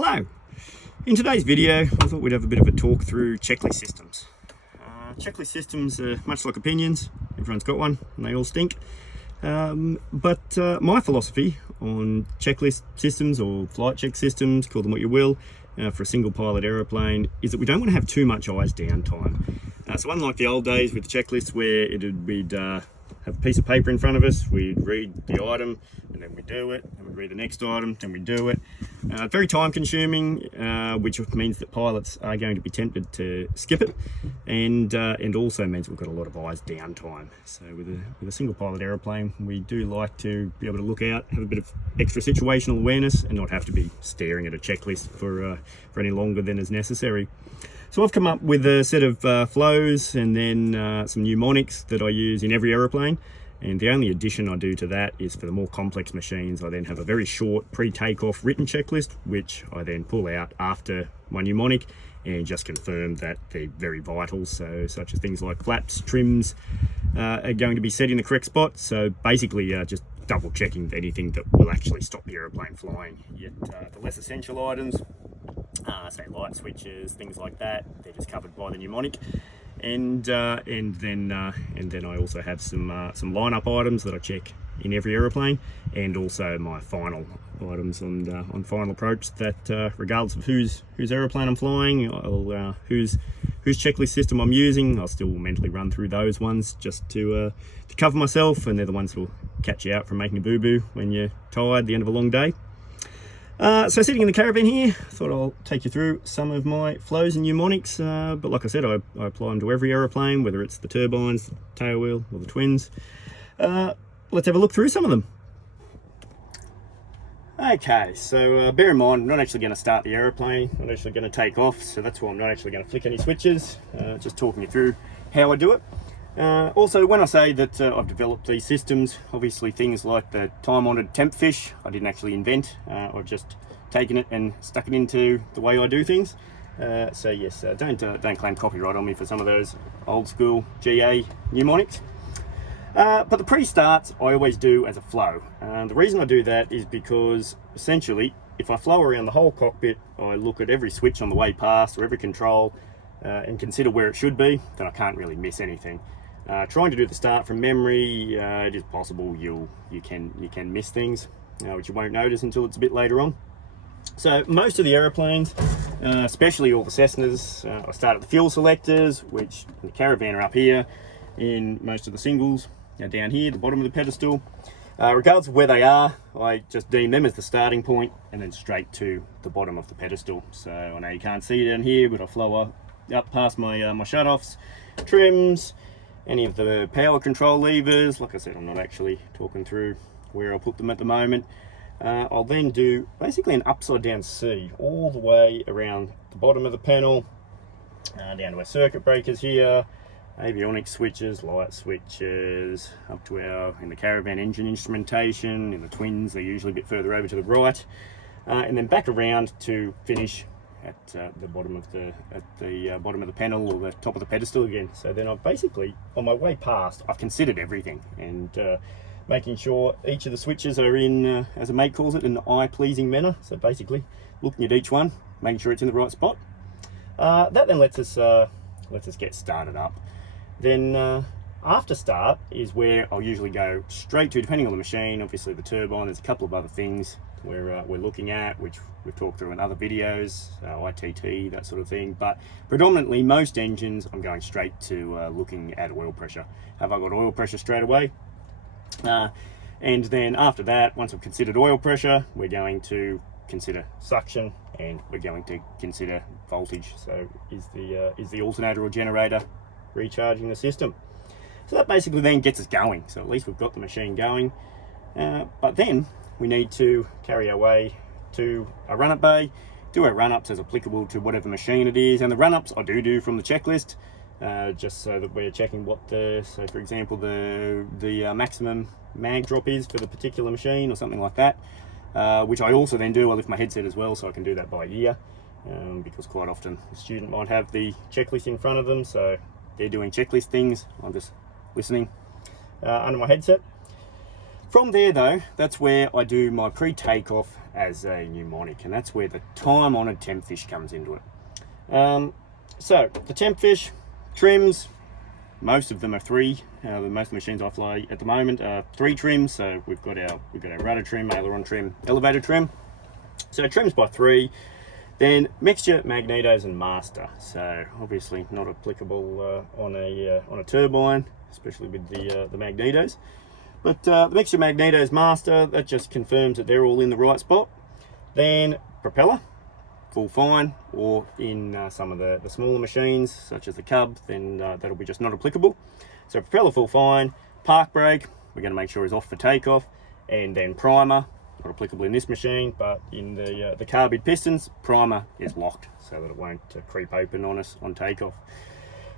Hello! In today's video, I thought we'd have a bit of a talk through checklist systems. Checklist systems are much like opinions. Everyone's got one and they all stink. But my philosophy on checklist systems or flight check systems, call them what you will, for a single pilot aeroplane is that we don't want to have too much eyes down time. So unlike the old days with the checklists where we'd have a piece of paper in front of us, we'd read the item and then we'd do it, and we'd read the next item, then we'd do it. Very time consuming, which means that pilots are going to be tempted to skip it, and also means we've got a lot of eyes down time. So with a single pilot aeroplane, we do like to be able to look out, have a bit of extra situational awareness, and not have to be staring at a checklist for any longer than is necessary. So I've come up with a set of flows and then some mnemonics that I use in every aeroplane. And the only addition I do to that is for the more complex machines, I then have a very short pre-takeoff written checklist, which I then pull out after my mnemonic and just confirm that they're very vital. So such as things like flaps, trims are going to be set in the correct spot. So basically just double checking anything that will actually stop the aeroplane flying. Yet the less essential items, say light switches, things like that, they're just covered by the mnemonic. And then I also have some lineup items that I check in every aeroplane, and also my final items on final approach that regardless of whose aeroplane I'm flying, whose checklist system I'm using, I'll still mentally run through those ones just to cover myself, and they're the ones that'll catch you out from making a boo-boo when you're tired at the end of a long day. So sitting in the caravan here, I thought I'll take you through some of my flows and mnemonics, but like I said, I apply them to every aeroplane, whether it's the turbines, the tailwheel, or the twins. Let's have a look through some of them. Okay, so bear in mind, I'm not actually going to start the aeroplane, I'm not actually going to take off, so that's why I'm not actually going to flick any switches, just talking you through how I do it. Also, when I say that I've developed these systems, obviously things like the time-honoured temp fish, I didn't actually invent. I've just taken it and stuck it into the way I do things. So yes, don't claim copyright on me for some of those old-school GA mnemonics. But the pre-starts I always do as a flow. The reason I do that is because essentially, if I flow around the whole cockpit, I look at every switch on the way past or every control and consider where it should be, then I can't really miss anything. Trying to do the start from memory, it is possible you can miss things, which you won't notice until it's a bit later on. So most of the aeroplanes, especially all the Cessnas, I start at the fuel selectors, which in the Caravan are up here. In most of the singles, down here, the bottom of the pedestal. Regardless of where they are, I just deem them as the starting point and then straight to the bottom of the pedestal. So I know you can't see it down here, but I flow up past my my shutoffs, trims, any of the power control levers. Like I said, I'm not actually talking through where I'll put them at the moment. I'll then do basically an upside down C all the way around the bottom of the panel, down to our circuit breakers here, avionics switches, light switches, up to in the Caravan engine instrumentation. In the twins, they're usually a bit further over to the right, and then back around to finish at the bottom of the panel or the top of the pedestal again. So then I've basically, on my way past, I've considered everything and making sure each of the switches are in, as a mate calls it, an eye-pleasing manner. So basically, looking at each one, making sure it's in the right spot. That then lets us get started up. Then after start is where I'll usually go straight to, depending on the machine, obviously the turbine, there's a couple of other things we're looking at, which we've talked through in other videos, ITT, that sort of thing. But predominantly most engines, I'm going straight to looking at oil pressure. Have I got oil pressure straight away? And then after that, once I've considered oil pressure, we're going to consider suction, and we're going to consider voltage. So is the alternator or generator recharging the system? So that basically then gets us going. So at least we've got the machine going. But then we need to carry our way to a run-up bay, do our run-ups as applicable to whatever machine it is. And the run-ups I do from the checklist, just so that we're checking what so for example, the maximum mag drop is for the particular machine or something like that, which I also then do. I lift my headset as well, so I can do that by ear, because quite often the student might have the checklist in front of them, so they're doing checklist things, I'm just listening under my headset. From there though, that's where I do my pre-takeoff as a mnemonic, and that's where the time-honoured temp fish comes into it. So the temp fish trims, most of them are 3. Most of the machines I fly at the moment are 3 trims. So we've got our rudder trim, aileron trim, elevator trim. So trims by 3. Then mixture, magnetos, and master. So obviously not applicable on a turbine, especially with the magnetos. But the mixture, magnetos, master, that just confirms that they're all in the right spot. Then propeller, full fine, or in some of the smaller machines such as the Cub, then that'll be just not applicable. So propeller full fine, park brake, we're going to make sure is off for takeoff, and then primer, not applicable in this machine, but in the carbide pistons, primer is locked so that it won't creep open on us on takeoff.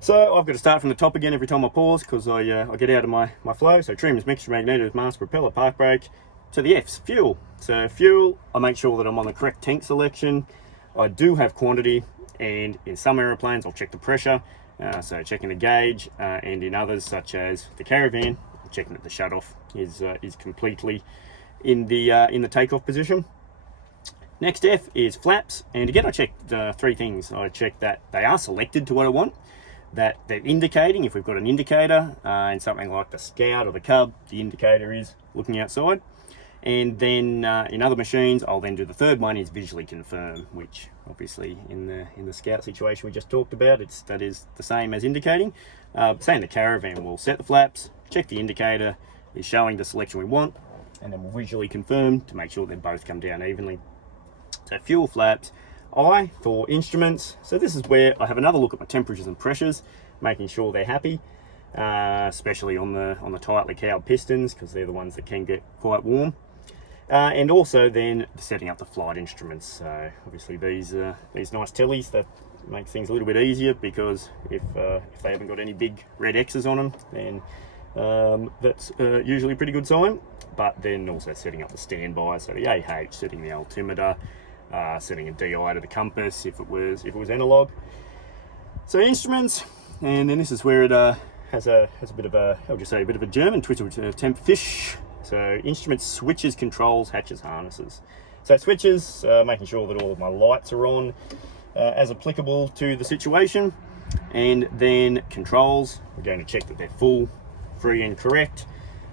So I've got to start from the top again every time I pause, because I get out of my flow. So trims, mixture, magnetos, master, propeller, park brake. To the F's, fuel. So fuel, I make sure that I'm on the correct tank selection. I do have quantity, and in some aeroplanes I'll check the pressure, so checking the gauge, and in others such as the Caravan, checking that the shutoff is completely in the takeoff position. Next F is flaps, and again I check 3 things. I check that they are selected to what I want, that they're indicating. If we've got an indicator in something like the Scout or the Cub, the indicator is looking outside. And then in other machines, I'll then do the third one, is visually confirm, which obviously in the Scout situation we just talked about, that is the same as indicating. Say in the Caravan, we'll set the flaps, check the indicator is showing the selection we want, and then we'll visually confirm to make sure they both come down evenly. So fuel, flaps. I for instruments. So this is where I have another look at my temperatures and pressures, making sure they're happy. Especially on the tightly cowed pistons, because they're the ones that can get quite warm. And also then setting up the flight instruments. So obviously these nice tellies, that make things a little bit easier, because if they haven't got any big red X's on them, then that's usually a pretty good sign. But then also setting up the standby, so the AH, setting the altimeter, setting a DI to the compass if it was analog. So instruments, and then this is where it has a bit of a, how would you say, a bit of a German twist to temp fish. So instruments, switches, controls, hatches, harnesses. So switches, making sure that all of my lights are on as applicable to the situation. And then controls, we're going to check that they're full, free and correct.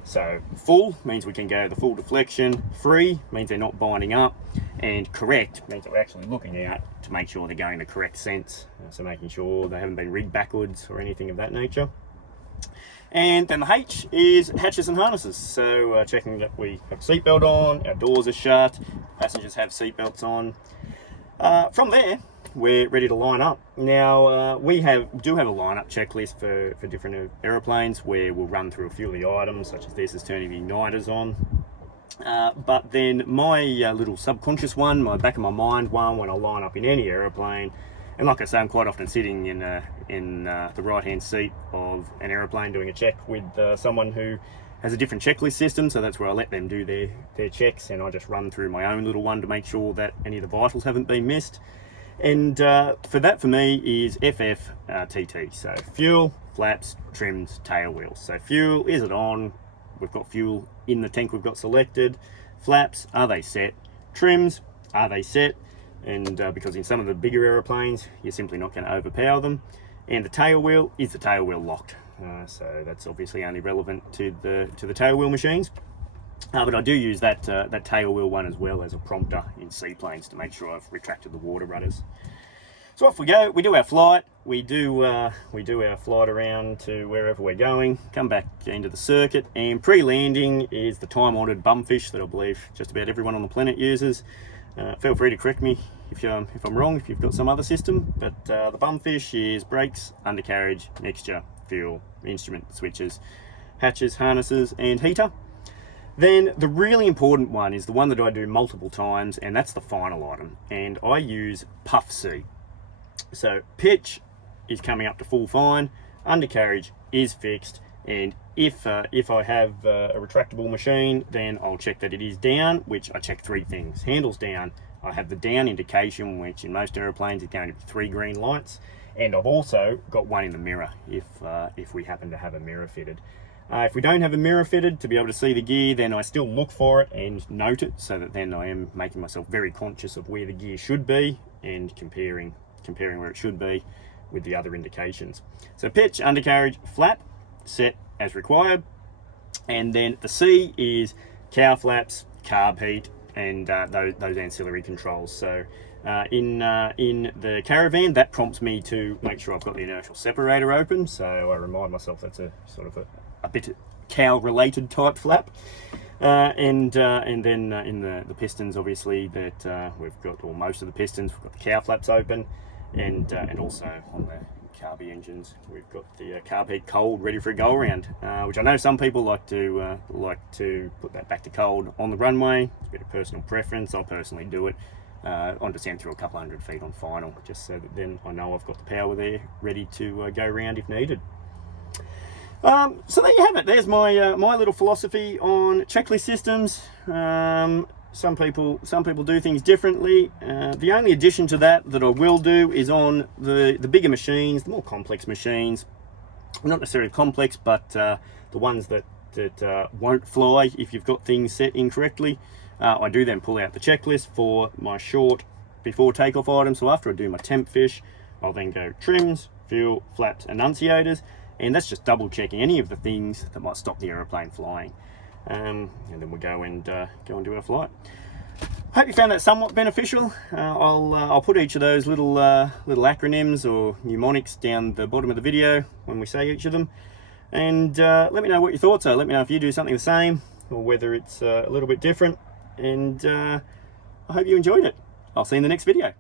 So full means we can go the full deflection, free means they're not binding up, and correct means that we're actually looking out to make sure they're going the correct sense. So making sure they haven't been rigged backwards or anything of that nature. And then the H is hatches and harnesses. So checking that we have a seatbelt on, our doors are shut, passengers have seatbelts on. From there, we're ready to line up. Now we do have a lineup checklist for different aeroplanes, where we'll run through a few of the items, such as this is turning the igniters on. But then my little subconscious one, my back of my mind one, when I line up in any aeroplane, and like I say, I'm quite often sitting in the right-hand seat of an aeroplane doing a check with someone who has a different checklist system, so that's where I let them do their checks, and I just run through my own little one to make sure that any of the vitals haven't been missed. And for me is FFTT, so fuel, flaps, trims, tail wheels. So fuel, is it on? We've got fuel in the tank we've got selected. Flaps, are they set? Trims, are they set? And because in some of the bigger aeroplanes, you're simply not going to overpower them. And the tail wheel, is the tail wheel locked? So that's obviously only relevant to the tail wheel machines. But I do use that tail wheel one as well as a prompter in seaplanes to make sure I've retracted the water rudders. So off we go. We do our flight. We do our flight around to wherever we're going. Come back into the circuit, and pre-landing is the time-honoured bumfish that I believe just about everyone on the planet uses. Feel free to correct me if I'm wrong, if you've got some other system. But the bumfish is brakes, undercarriage, mixture, fuel, instrument, switches, hatches, harnesses, and heater. Then the really important one is the one that I do multiple times, and that's the final item. And I use puff C. So pitch is coming up to full fine, undercarriage is fixed, and if I have a retractable machine, then I'll check that it is down, which I check 3 things. Handles down, I have the down indication, which in most aeroplanes is going to be 3 green lights, and I've also got one in the mirror if we happen to have a mirror fitted. If we don't have a mirror fitted to be able to see the gear, then I still look for it and note it, so that then I am making myself very conscious of where the gear should be and comparing where it should be with the other indications. So pitch, undercarriage, flap, set as required. And then the C is cow flaps, carb heat, and those ancillary controls. So in the Caravan, that prompts me to make sure I've got the inertial separator open, so I remind myself that's a sort of a bit cow related type flap. And then in the pistons, obviously, that we've got, or most of the pistons, we've got the cow flaps open, and also on the carby engines we've got the carb heat cold ready for a go around, which I know some people like to put that back to cold on the runway. It's a bit of personal preference. I personally do it on descent through a couple 100 feet on final, just so that then I know I've got the power there ready to go around if needed. So there you have it. There's my my little philosophy on checklist systems. Some people do things differently. The only addition to that I will do is on the bigger machines, the more complex machines. Not necessarily complex, but the ones that won't fly if you've got things set incorrectly. I do then pull out the checklist for my short before takeoff items. So after I do my temp fish, I'll then go trims, fuel, flaps, enunciators, and that's just double checking any of the things that might stop the aeroplane flying. And then we'll go and do our flight. Hope you found that somewhat beneficial. I'll put each of those little acronyms or mnemonics down the bottom of the video when we say each of them, and let me know what your thoughts are. Let me know if you do something the same or whether it's a little bit different, and I hope you enjoyed it. I'll see you in the next video.